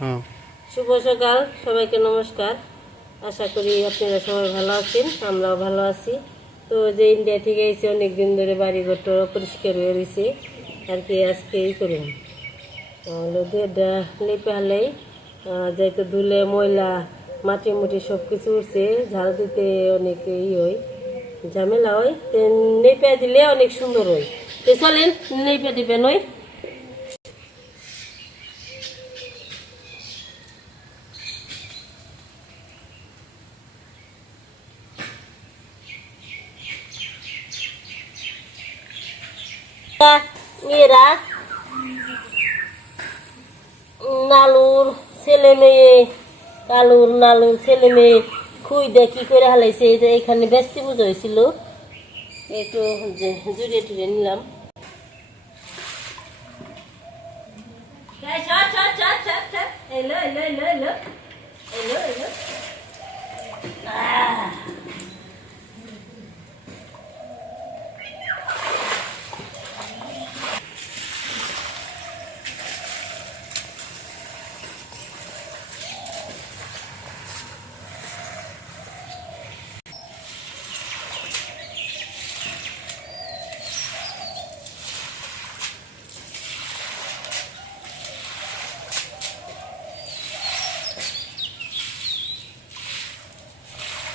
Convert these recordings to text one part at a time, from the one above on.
হ্যাঁ শুভ সকাল সবাইকে নমস্কার। আশা করি আপনারা সবাই ভালো আছেন, আমরাও ভালো আছি। তো যে ইন্ডিয়া থেকে এসে অনেক দিন ধরে বাড়িঘরটা পরিষ্কার হয়ে রয়েছে আর কি, আজকে এই করুন দুধটা লেপে হালেই যাইতে ধুলে ময়লা মাটি মুটি সব কিছু উঠছে, ঝাড় দিতে অনেক হয়, ঝামেলা হয়। তো নেপে দিলে অনেক সুন্দর হয়। তো চলেন নেপে দিবেন ওই এরা নালুর ছেলে মেয়ে, কালুর নালুর ছেলে মেয়ে খুই দিয়ে কি করে হালাইছে, এটা এখানে ব্যস্তি পুজো হয়েছিল, একটু জুড়ে টুড়ে নিলাম। এলো এলো এলো এলো এলো এলো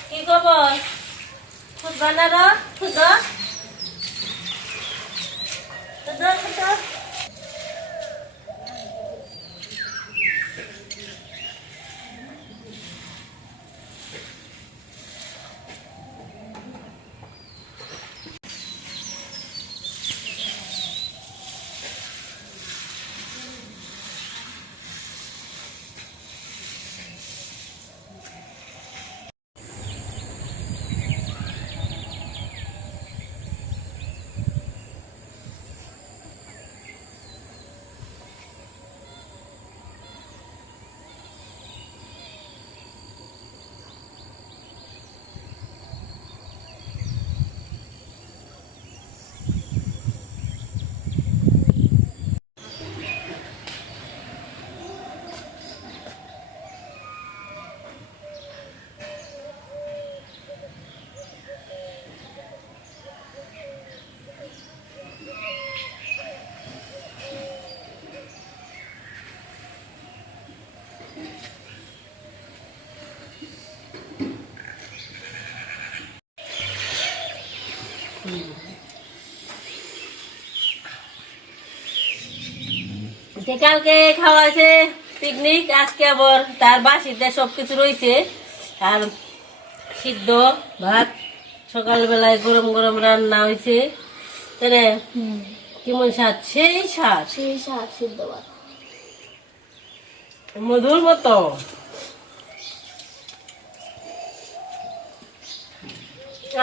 কি খবর? খুঁজবা না র, খুঁজ খুঁজ। কালকে খাওয়া হয়েছে পিকনিক, আজকে আবার তার বাসিতে সবকিছু রয়েছে। আর সিদ্ধ ভাত সকালবেলায় গরম গরম রান্না হয়েছে, কেমন স্বাদ, সেই স্বাদ, সেই শাক সিদ্ধ ভাত মধুর মতো।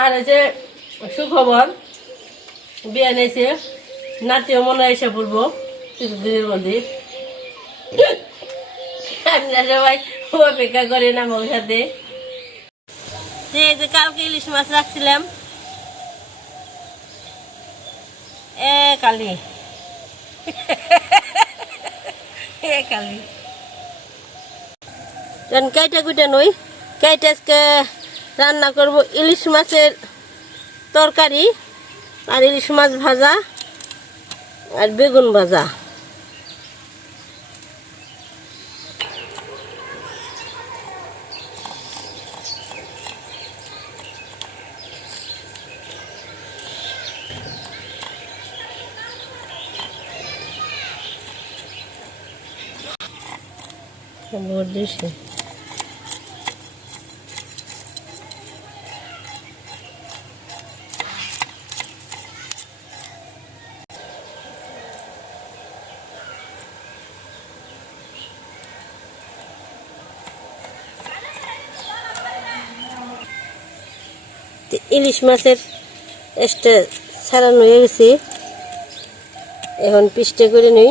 আর হচ্ছে সুখবর, বিয়ে নিয়েছে, নাতিও মনে এসে পড়বো কিছুদিনের মধ্যে। আপনারা সবাই অপেক্ষা করেন আমার সাথে। এই যে কালকে ইলিশ মাছ রাখছিলাম, কালি কালি কেটে কুটে নই, কেটে আজকে রান্না করব ইলিশ মাছের তরকারি আর ইলিশ মাছ ভাজা আর বেগুন ভাজা। দিছি ইলিশ মাছের এক্সট্রা ছাড়ানো হয়ে গেছে, এখন পিসটা করে নিই।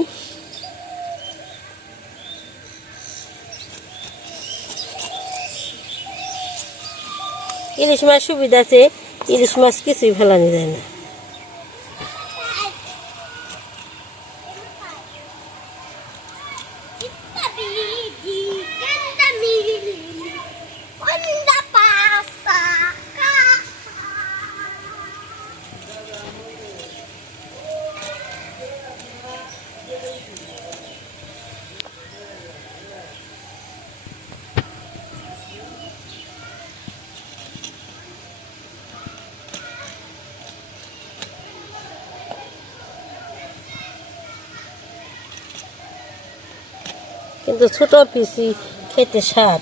ইলিশ মাছ সুবিধা আছে, ইলিশ মাছ কিছুই ফেলানো যায় না। কিন্তু ছোট পিসি খেতে স্বাদ।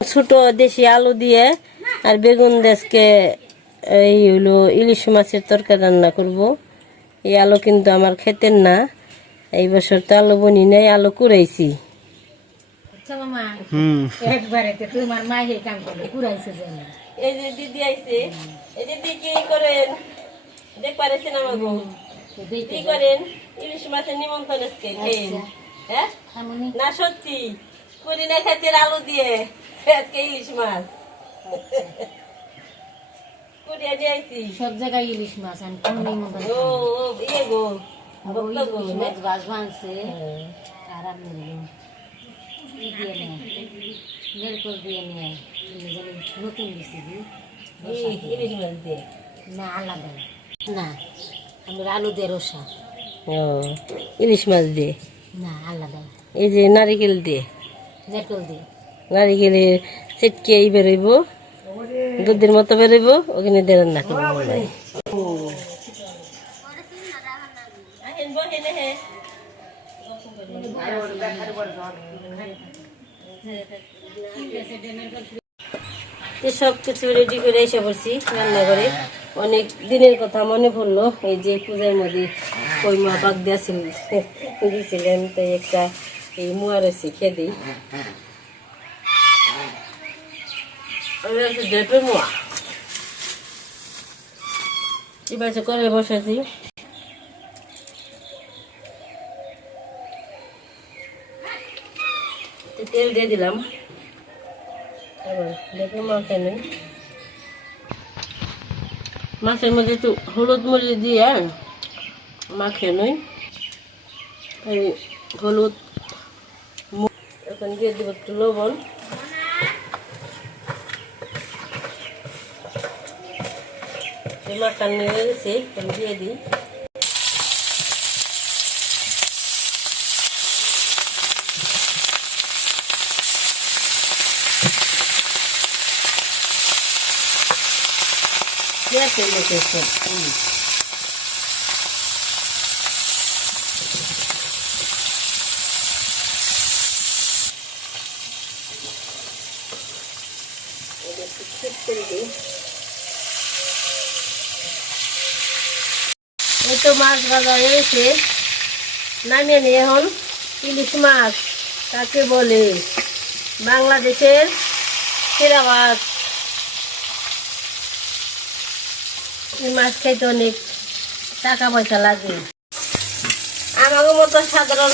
ছোট দেশি আলু দিয়ে আর বেগুন দেশকে এই হলো ইলিশ মাছের তরকারি রান্না করব। এই আলু কিন্তু আমার খেতেন না, এই বছর তো আলু বনি নাই, আলু কুড়াইছি। এই যে দিদি আইছে, এই দিদি কি করেন দেখ পারেছেন আমাকে, কি করেন ইলিশ মাছের নিমন্ত্রণ আজকে হ্যাঁ না সত্যি করি না খাইতে আলু দিয়ে আজকে ইলিশ মাছ কুড়িয়ে নিয়ে আইছি। সব জায়গায় ইলিশ মাছ আমি কোন ও ইয়ে গো ইলিশ মাছ গাছ ভাঙছে আর আপনি দিয়ে নেয় নেরকল দিয়ে নেয় নতুন রেসিপি ইলিশ মাছ দিয়ে না আলাদা না আমি আলু দিয়ে রসা। ও ইলিশ মাছ দিয়ে না আলাদা এই যে নারিকেল দিয়ে, নেরকল দিয়ে নারিকেলের চেটকে এই বেরোইব, দুধের মতো বেরোইব, ওখানে দিয়ে রান্না করবো। সব কিছু রেডি করে এসে পড়ছি রান্না করে। অনেক দিনের কথা মনে পড়লো, এই যে পূজার মধ্যে কই মা পাক দিয়েছিলেন, তাই একটা এই মুয়া রয়েছে খেয়ে দিই। মুয়া এবার করে বসাছি, তেল দিয়ে দিলাম। মাছের মধ্যে একটু হলুদ মরিচ দিয়ে মাখিয়ে নই, এই হলুদ এখন দিয়ে দেবো একটু লবণ, মাখান নিয়ে গেছে দিয়ে দিই। এই তো মাছ ভাজা হয়েছে, নামিয়ে নিয়ে এখন ইলিশ মাছ কাকে বলে বাংলাদেশের সেরা মাছ। এই মাছ খাইতে অনেক টাকা পয়সা লাগে, আমাদের মতো সাধারণ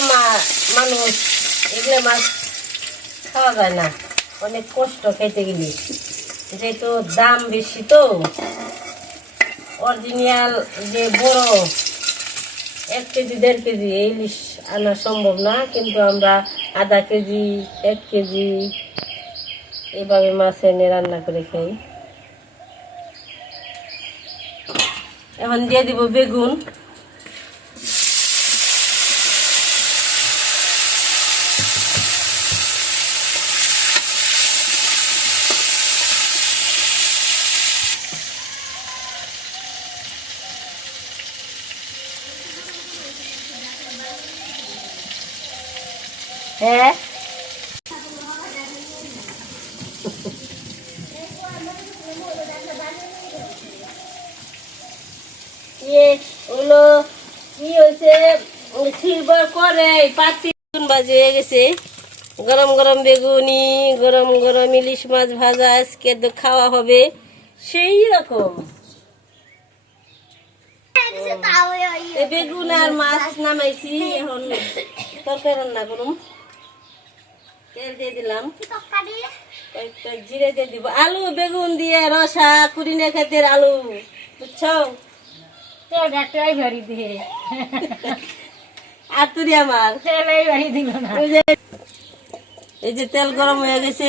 মানুষ এগুলো মাছ খাওয়া যায় না, অনেক কষ্ট খাইতে গেলে, যেহেতু দাম বেশি তো। অরিজিনাল যে বড় 1 কেজি 1.5 কেজি ইলিশ আনা সম্ভব না, কিন্তু আমরা আধা কেজি 1 কেজি এইভাবে মাছ এনে রান্না করে খাই। এখন দিয়ে দিব বেগুন, হ্যাঁ ওগুলো কি হয়েছে সিলভার করে পাতি বাজে হয়ে গেছে। গরম গরম বেগুনি, গরম গরম ইলিশ মাছ ভাজা আজকে তো খাওয়া হবে সেই রকম। বেগুন আর মাছ নামাইছি, এখন তরকারি রান্না করুন। তেল দিয়ে দিলাম, কয়েকটা জিরে দিয়ে দিব, আলু বেগুন দিয়ে রসা কুড়িনা খেতের আলু, বুঝছো? তেলটা একটাই বাড়ি দিয়ে আর তুই আমার তেলাই বাড়ি দিল না। এই যে তেল গরম হয়ে গেছে,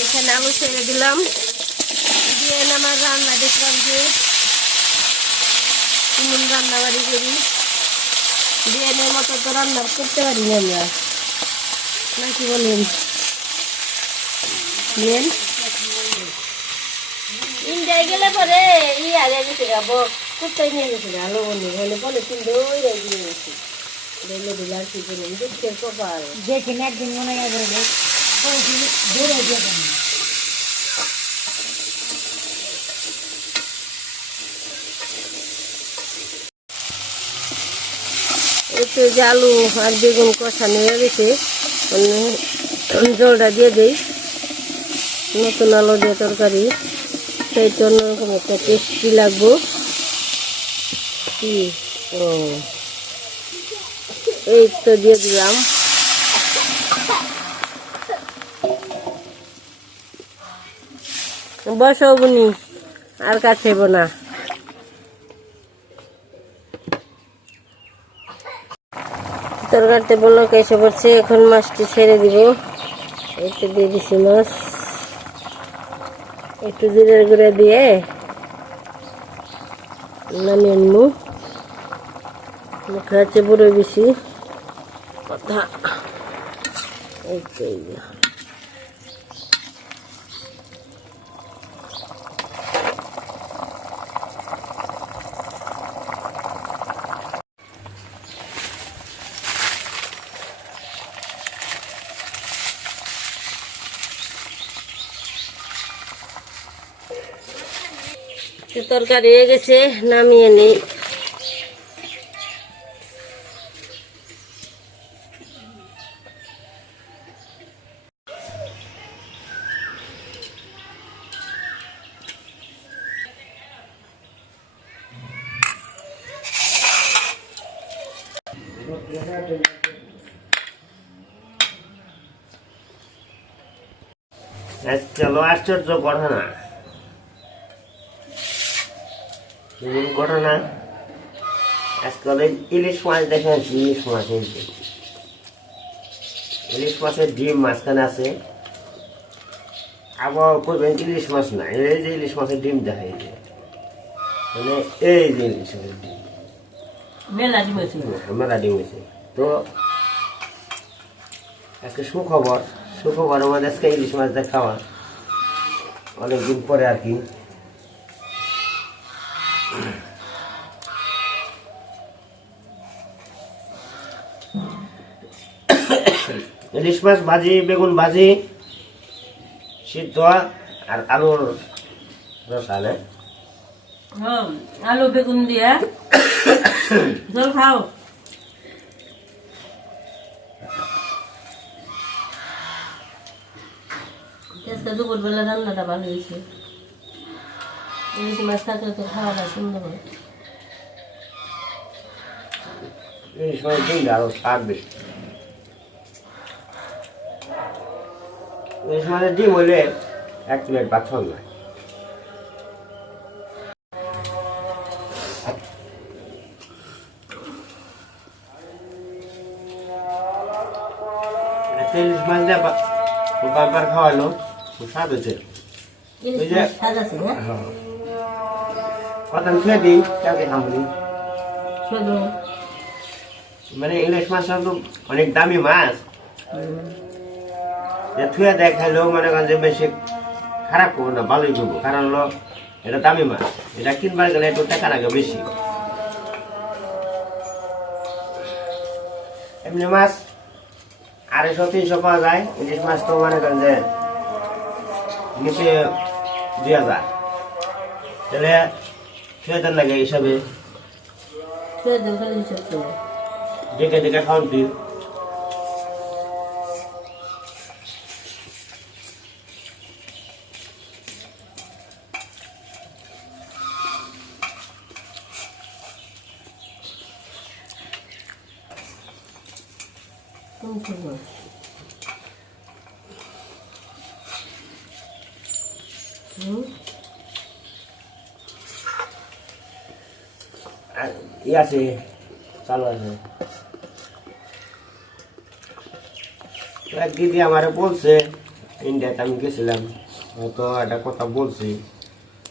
এখানে আলু ছেড়ে দিলাম, দিয়ে আমার রান্না দেখলাম যে কেমন রান্না বাড়ি করি। বিরিয়ানির মতো তো রান্না করতে পারি না আমরা, নাকি বলেন? ইন্ডিয়ায় গেলে পরে আগে গেছে গাবো কোথায় নিয়ে গেছে আলু বন্ধু হলে বলে কিন্তু ওই দিয়ে গেছি দিলে আর কি করলাম, দুঃখের কপাল। দেখেন একদিন মনে হয় দূরে দিয়ে একটু যে আলু আর বেগুন কষানো হয়ে গেছে, জলটা দিয়ে দিই। নতুন আলু দিয়ে তরকারি সেই তো অন্যরকম একটা টেস্টি লাগবো। কি ও এই তো দিয়ে দিলাম। বসো বুনি, আর কাছেব না। তরকারিতে বললো এসে পড়ছে, এখন মাছটি ছেড়ে দিব। একটু দিয়ে দিছি মাছ, একটু জিরের গুঁড়ে দিয়ে নামিয়ে আনবো। মুখে আছে বুড়ো বেশি কথা। এই তরকারি হয়ে গেছে, নামিয়ে নিই। চলো আশ্চর্য ঘটনা, ঘটনা আজকাল ইলিশ মাছ দেখে আছি। ইলিশ মাছের ডিম মাঝখানে আছে, আবার করবেন ইলিশ মাছ না, এই যে ইলিশ মাছের ডিম দেখা মানে এই যে ইলিশ মাছের ডিম মেলা ডিম হয়েছে। তো আজকে সুখবর আমাদের আজকে ইলিশ মাছ খাওয়া অনেকদিন পরে আর কি। ইলিশ মাছ ভাজি, বেগুন ভাজি, সিদ্ধ আর আলুর রসা। আলু বেগুন দিয়া জল খাও। আজকে দুপুরবেলা রান্নাটা ভালো হয়েছে। ইলিশ মাছ থাকলে তো খাওয়াটা সুন্দর হয়। ইলিশ মাছ দিন আরো স্বাদ বেশি। ইলিশ মাছের ডিম হইলে 1 প্লেট ভাত খাওয়া যায়। ইলিশ মাছ দিয়ে বারবার খাওয়ালো, খুব স্বাদ হয়েছে। কথা খেয়ে দিই, কাউকে খাবনি। মানে ইলিশ মাছ তো অনেক দামি মাছ, থুয়ে দেখাইলেও মনে করেন যে বেশি খারাপ করবো না, ভালোই করবো। কারণ হলো এটা দামি মাছ, এটা কিনবার গেলে একটু টাকা লাগে বেশি। এমনি মাছ 250-300 পাওয়া যায়, ইলিশ মাছ তো মনে করেন যে নিচে 2000। তাহলে খেয়ে লাগে হিসাবে দেখে দেখে খাওয়ান দিই। আছে চালু আছে। তো এক দিদি আমারে বলছে ইন্ডিয়াতে আমি গেছিলাম, হয়তো একটা কথা বলছি।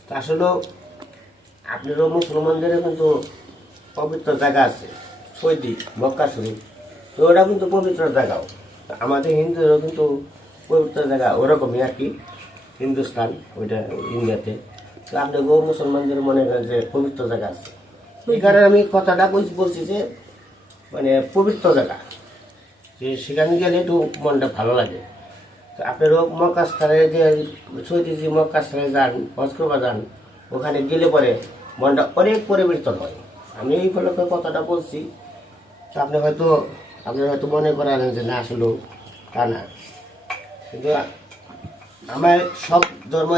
তা আসলে আপনারও মুসলমানদের কিন্তু পবিত্র জায়গা আছে, সৌদি মক্কা শরীফ, তো ওটা কিন্তু পবিত্র জায়গাও। আমাদের হিন্দুদেরও কিন্তু পবিত্র জায়গা ওরকমই আর কি, হিন্দুস্তান ওইটা ইন্ডিয়াতে। তো আপনাকেও মুসলমানদের মনে করেন যে পবিত্র জায়গা আছে, এই কারণে আমি কথাটা বলছি যে মানে পবিত্র জায়গা, যে সেখানে গেলে একটু মনটা ভালো লাগে। তো আপনারও মক্কা স্থানে যে সৌদি যে মক্কা স্থানে যান, হজ করবা যান, ওখানে গেলে পরে মনটা অনেক পরিবর্তন হয়। আমি এই ফলকে কথাটা বলছি। তো আপনি হয়তো মনে করেন যে না আসলেও তা না, কিন্তু আমার সব ধর্ম